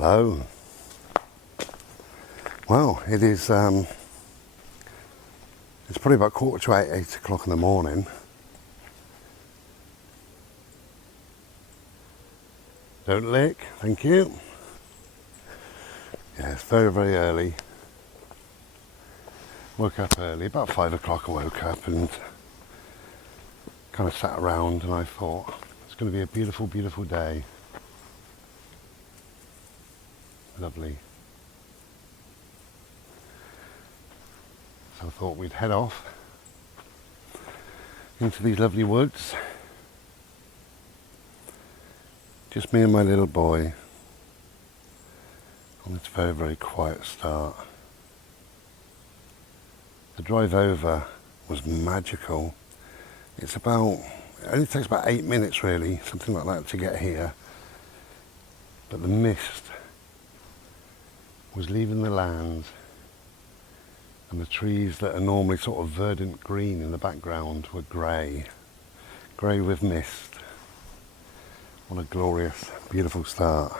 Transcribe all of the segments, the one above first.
Hello. Well, it is, it's probably about 7:45, 8 o'clock in the morning. Don't lick, thank you. Yeah, it's very, very early. Woke up early, about 5 o'clock I woke up and kind of sat around and I thought, it's going to be a beautiful, beautiful day. Lovely. So I thought we'd head off into these lovely woods. Just me and my little boy on this very, very quiet start. The drive over was magical. It only takes about 8 minutes really, something like that to get here. But the mist was leaving the land and the trees that are normally sort of verdant green in the background were grey. Grey with mist. What a glorious, beautiful start.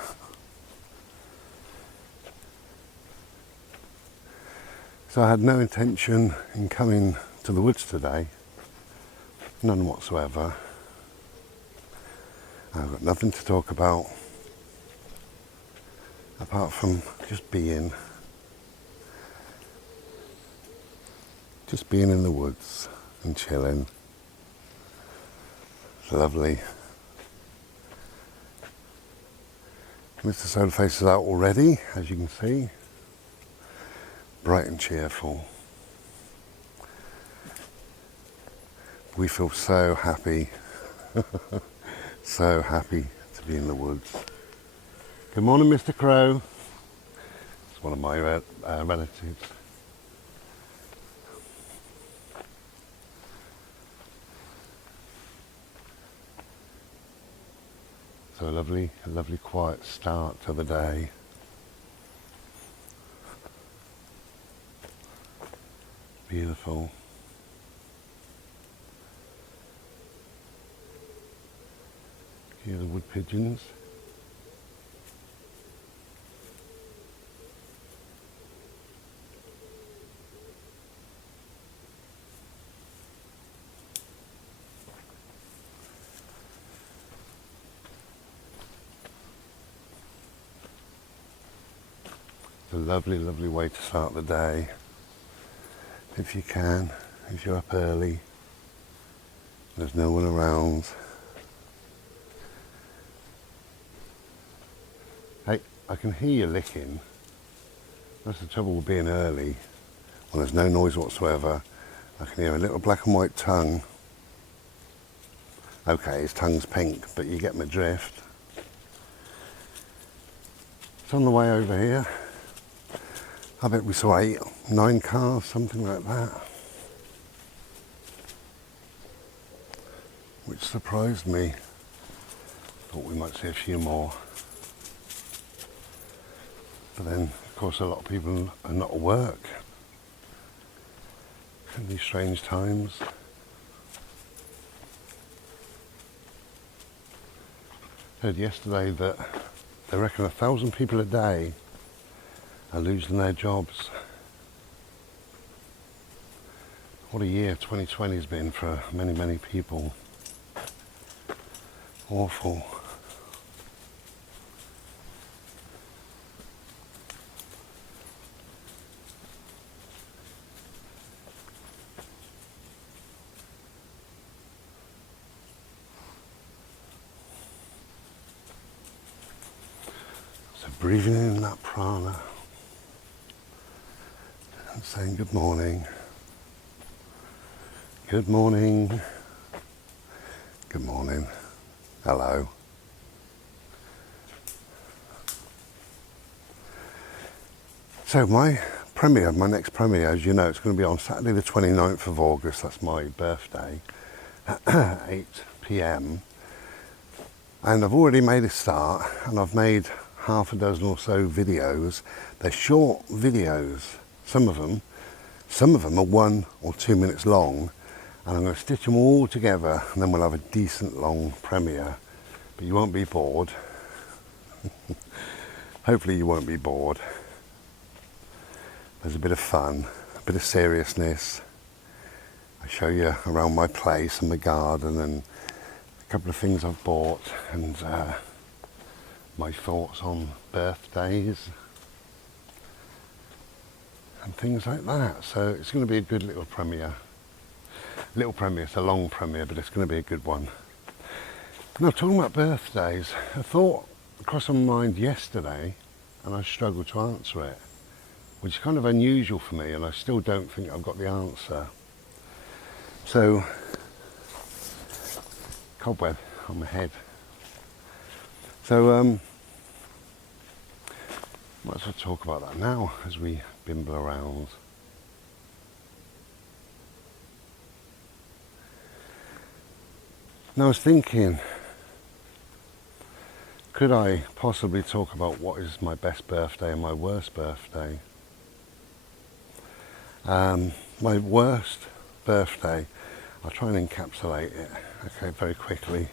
So I had no intention in coming to the woods today. None whatsoever. I've got nothing to talk about apart from just being in the woods and chilling. It's lovely. Mr. Solarface is out already, as you can see. Bright and cheerful. We feel so happy, so happy to be in the woods. Good morning, Mr. Crow. It's one of my relatives. So a lovely quiet start to the day. Beautiful. Hear the wood pigeons. It's a lovely, lovely way to start the day. If you can, if you're up early, there's no one around. Hey, I can hear you licking. That's the trouble with being early. When there's no noise whatsoever, I can hear a little black and white tongue. Okay, his tongue's pink, but you get my drift. It's on the way over here. I bet we saw 8, 9 cars, something like that. Which surprised me. Thought we might see a few more. But then, of course, a lot of people are not at work in these strange times. I heard yesterday that they reckon 1,000 people a day are losing their jobs. What a year 2020 has been for many, many people. Awful. So breathing in that prana and saying good morning. Good morning. Good morning. Hello. So my next premiere, as you know, it's going to be on Saturday the 29th of August. That's my birthday at 8 p.m. And I've already made a start and I've made half a dozen or so videos. They're short videos, some of them are 1 or 2 minutes long, and I'm going to stitch them all together and then we'll have a decent long premiere, but you won't be bored. Hopefully you won't be bored. There's a bit of fun, a bit of seriousness. I show you around my place and my garden and a couple of things I've bought and my thoughts on birthdays and things like that. So it's going to be a good little premiere. It's a long premiere, but it's going to be a good one. Now, talking about birthdays, a thought crossed my mind yesterday and I struggled to answer it, which is kind of unusual for me, and I still don't think I've got the answer. So, cobweb on my head. So, might as well talk about that now as we bimble around. Now I was thinking, could I possibly talk about what is my best birthday and my worst birthday? My worst birthday, I'll try and encapsulate it, okay, very quickly.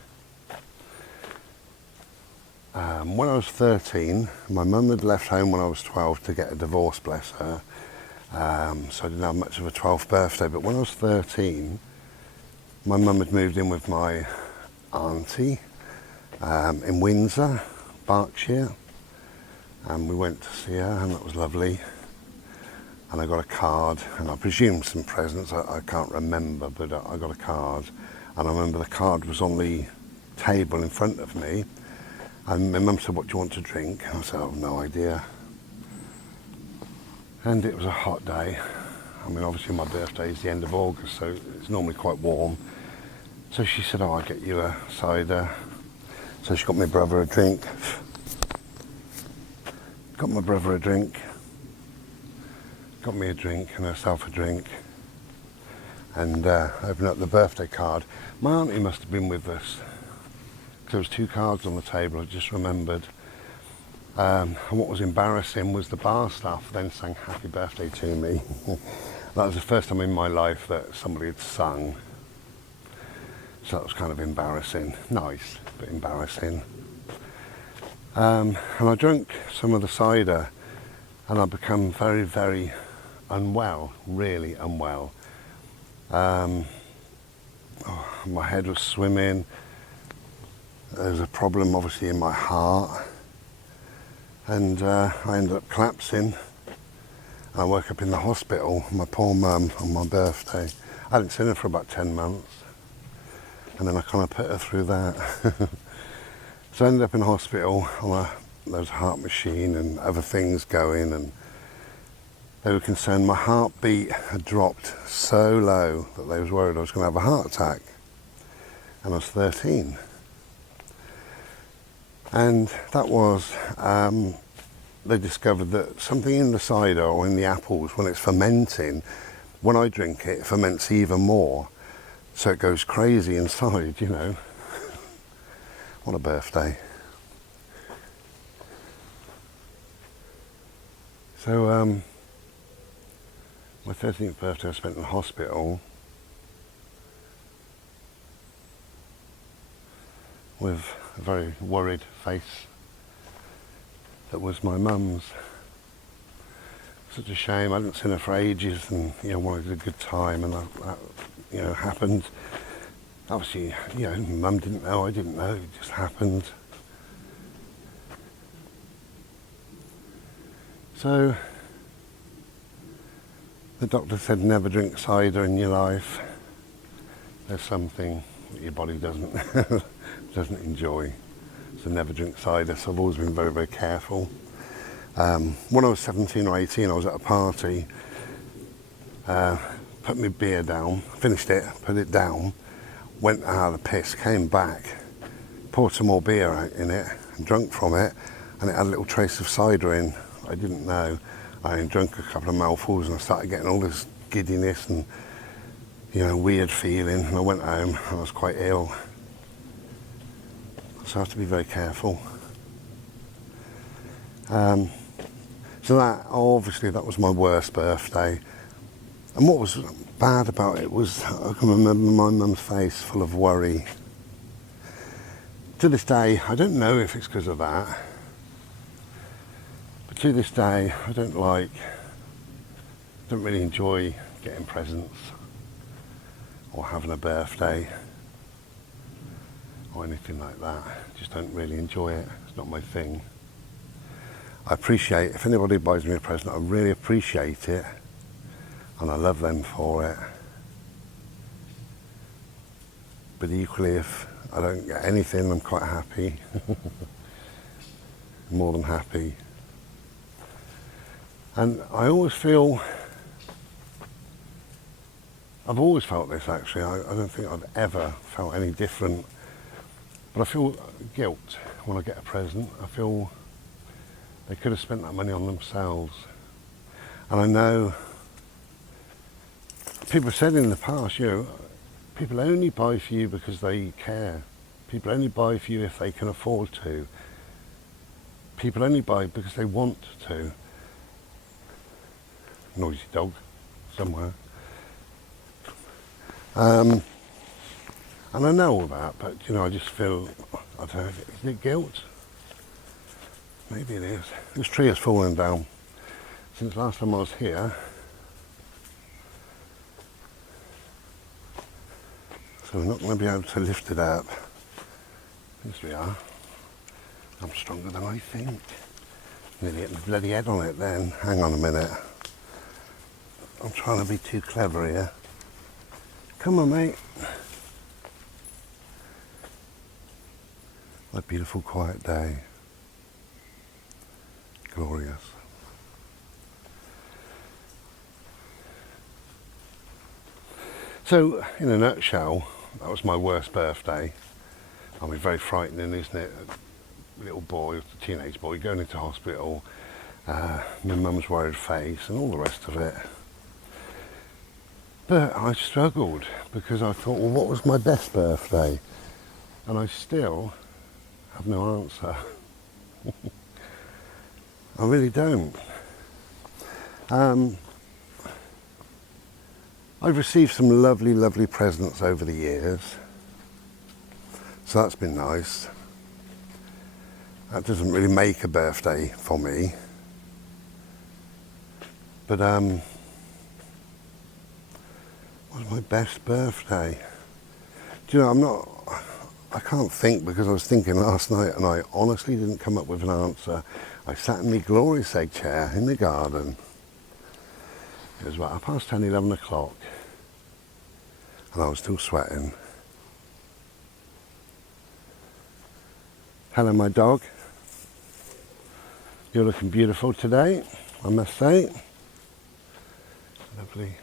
When I was 13, my mum had left home when I was 12 to get a divorce, bless her. So I didn't have much of a 12th birthday, but when I was 13, my mum had moved in with my auntie in Windsor, Berkshire, and we went to see her, and that was lovely. And I got a card, and I presume some presents, I can't remember, but I got a card. And I remember the card was on the table in front of me, and my mum said, "What do you want to drink?" And I said, "I've no idea." And it was a hot day. I mean, obviously my birthday is the end of August, so it's normally quite warm. So she said, "Oh, I'll get you a cider." So she got my brother a drink. Got my brother a drink. Got me a drink and herself a drink. And opened up the birthday card. My auntie must have been with us. There was 2 cards on the table, I just remembered. And what was embarrassing was the bar staff then sang happy birthday to me. That was the first time in my life that somebody had sung. So that was kind of embarrassing. Nice, but embarrassing. And I drank some of the cider and I become very, very unwell, really unwell. My head was swimming. There was a problem obviously in my heart. And I ended up collapsing. I woke up in the hospital, my poor mum, on my birthday. I hadn't seen her for about 10 months. And then I kind of put her through that. So I ended up in hospital on there was a heart machine and other things going, and they were concerned my heartbeat had dropped so low that they was worried I was going to have a heart attack. And I was 13. And that was, they discovered that something in the cider or in the apples, when it's fermenting, when I drink it, it ferments even more. So it goes crazy inside, you know. What a birthday. So, my 13th birthday I spent in hospital with a very worried face that was my mum's. Such a shame, I hadn't seen her for ages and, you know, wanted a good time, and that you know, happened. Obviously, you know, mum didn't know, I didn't know, it just happened. So, the doctor said never drink cider in your life. There's something that your body doesn't doesn't enjoy. So never drink cider, so I've always been very, very careful. When I was 17 or 18, I was at a party, put my beer down, finished it, put it down, went out of the piss, came back, poured some more beer out in it, and drunk from it, and it had a little trace of cider in. I didn't know. I drank a couple of mouthfuls and I started getting all this giddiness and, you know, weird feeling, and I went home and I was quite ill. So I have to be very careful. So that, obviously, that was my worst birthday. And what was bad about it was I can remember my mum's face full of worry. To this day, I don't know if it's because of that, to this day, I don't really enjoy getting presents or having a birthday or anything like that. Just don't really enjoy it. It's not my thing. I appreciate, if anybody buys me a present, I really appreciate it and I love them for it. But equally, if I don't get anything, I'm quite happy. More than happy. And I always feel, I've always felt this actually, I don't think I've ever felt any different, but I feel guilt when I get a present. I feel they could have spent that money on themselves. And I know people have said in the past, people only buy for you because they care. People only buy for you if they can afford to. People only buy because they want to. Noisy dog somewhere. And I know all that, but I just feel, I don't know, is it guilt? Maybe it is. This tree has fallen down since last time I was here. So we're not going to be able to lift it up. Yes, we are. I'm stronger than I think. Nearly hit the bloody head on it then. Hang on a minute. I'm trying to be too clever here. Come on, mate. A beautiful, quiet day. Glorious. So, in a nutshell, that was my worst birthday. I mean, very frightening, isn't it? A little boy, a teenage boy, going into hospital, my mum's worried face and all the rest of it. But I struggled because I thought, well, what was my best birthday? And I still have no answer. I really don't. I've received some lovely, lovely presents over the years. So that's been nice. That doesn't really make a birthday for me. But what was my best birthday? Do you know, I can't think because I was thinking last night and I honestly didn't come up with an answer. I sat in my glorious egg chair in the garden. It was about 10:30, 11 o'clock. And I was still sweating. Hello, my dog. You're looking beautiful today, I must say. Lovely.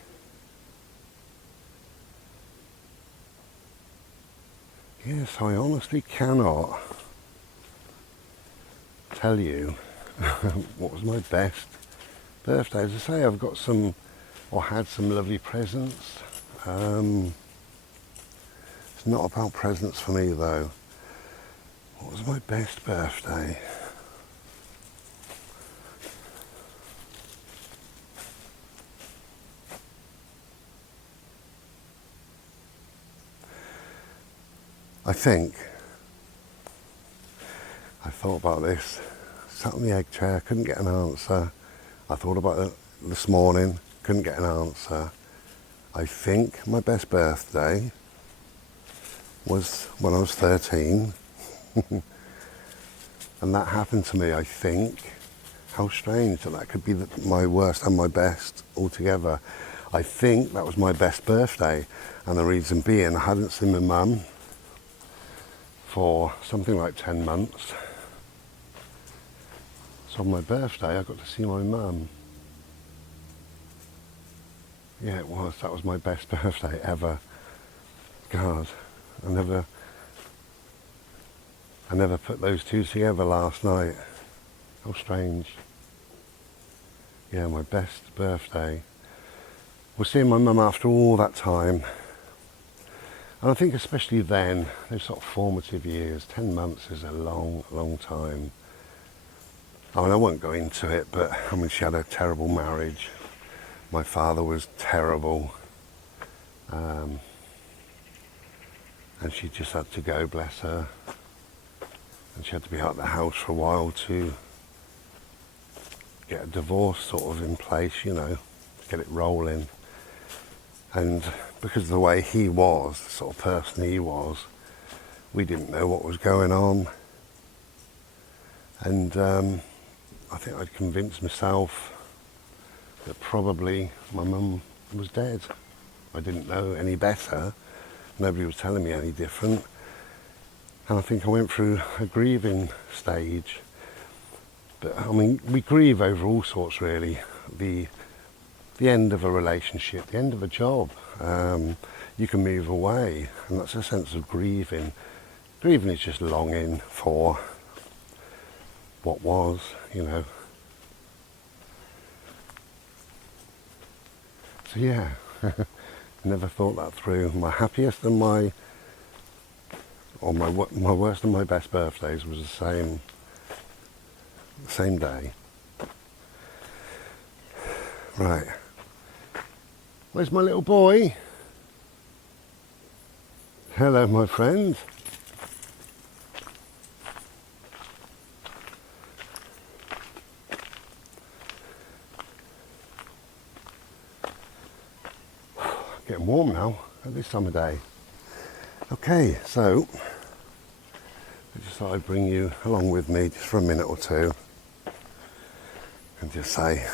Yes, I honestly cannot tell you what was my best birthday. As I say, I've got some, or had some lovely presents. It's not about presents for me though. What was my best birthday? I think, I thought about this, sat in the egg chair, couldn't get an answer. I thought about it this morning, couldn't get an answer. I think my best birthday was when I was 13. And that happened to me, I think. How strange that could be my worst and my best altogether. I think that was my best birthday. And the reason being, I hadn't seen my mum for something like 10 months. So on my birthday, I got to see my mum. Yeah, it was. That was my best birthday ever. God, I never put those two together last night. How strange. Yeah, my best birthday was seeing my mum after all that time. And I think especially then, those sort of formative years, 10 months is a long, long time. I mean, I won't go into it, but I mean, she had a terrible marriage. My father was terrible. And she just had to go, bless her. And she had to be out of the house for a while to get a divorce sort of in place, you know, get it rolling. And because of the way he was, the sort of person he was, we didn't know what was going on. And I think I'd convinced myself that probably my mum was dead. I didn't know any better. Nobody was telling me any different. And I think I went through a grieving stage. But I mean, we grieve over all sorts really. The end of a relationship, the end of a job. You can move away, and that's a sense of grieving. Grieving is just longing for what was, you know. So yeah, never thought that through. My happiest and my worst and my best birthdays was the same day. Right. Where's my little boy? Hello, my friend. Getting warm now at this time of day. Okay, so I just thought I'd bring you along with me just for a minute or two and just say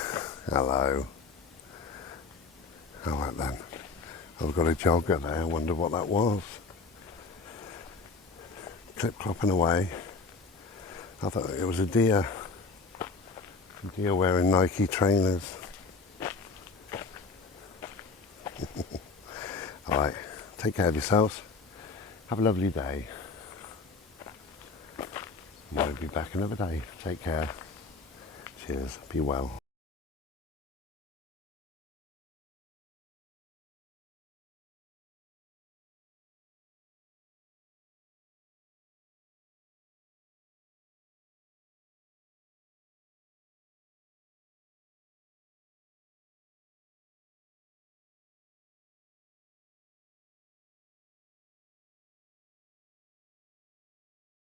hello. All right then. I've got a jogger there. I wonder what that was. Clip-clopping away. I thought it was a deer. A deer wearing Nike trainers. All right. Take care of yourselves. Have a lovely day. Might be back another day. Take care. Cheers. Be well.